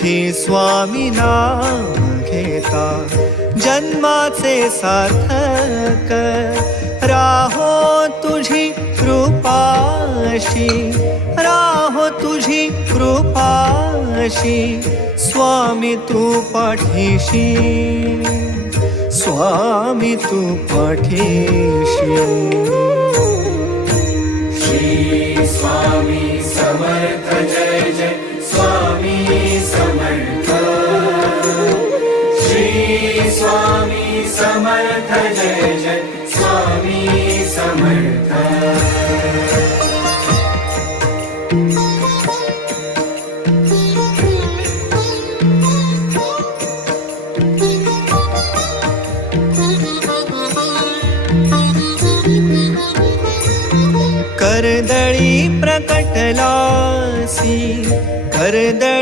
सुखी स्वामी नाम घेता जन्माचे सार्थक राहो तुझी कृपाशी राहो तुझी कृपाशी स्वामी तू पाठीशी स्वामी तू पाठीशी श्री स्वामी समर्थ जय जय स्वामी समर्थ श्री स्वामी समर्थ जय जय स्वामी समर्थ कर्दळी प्रकटलासी कर्दळी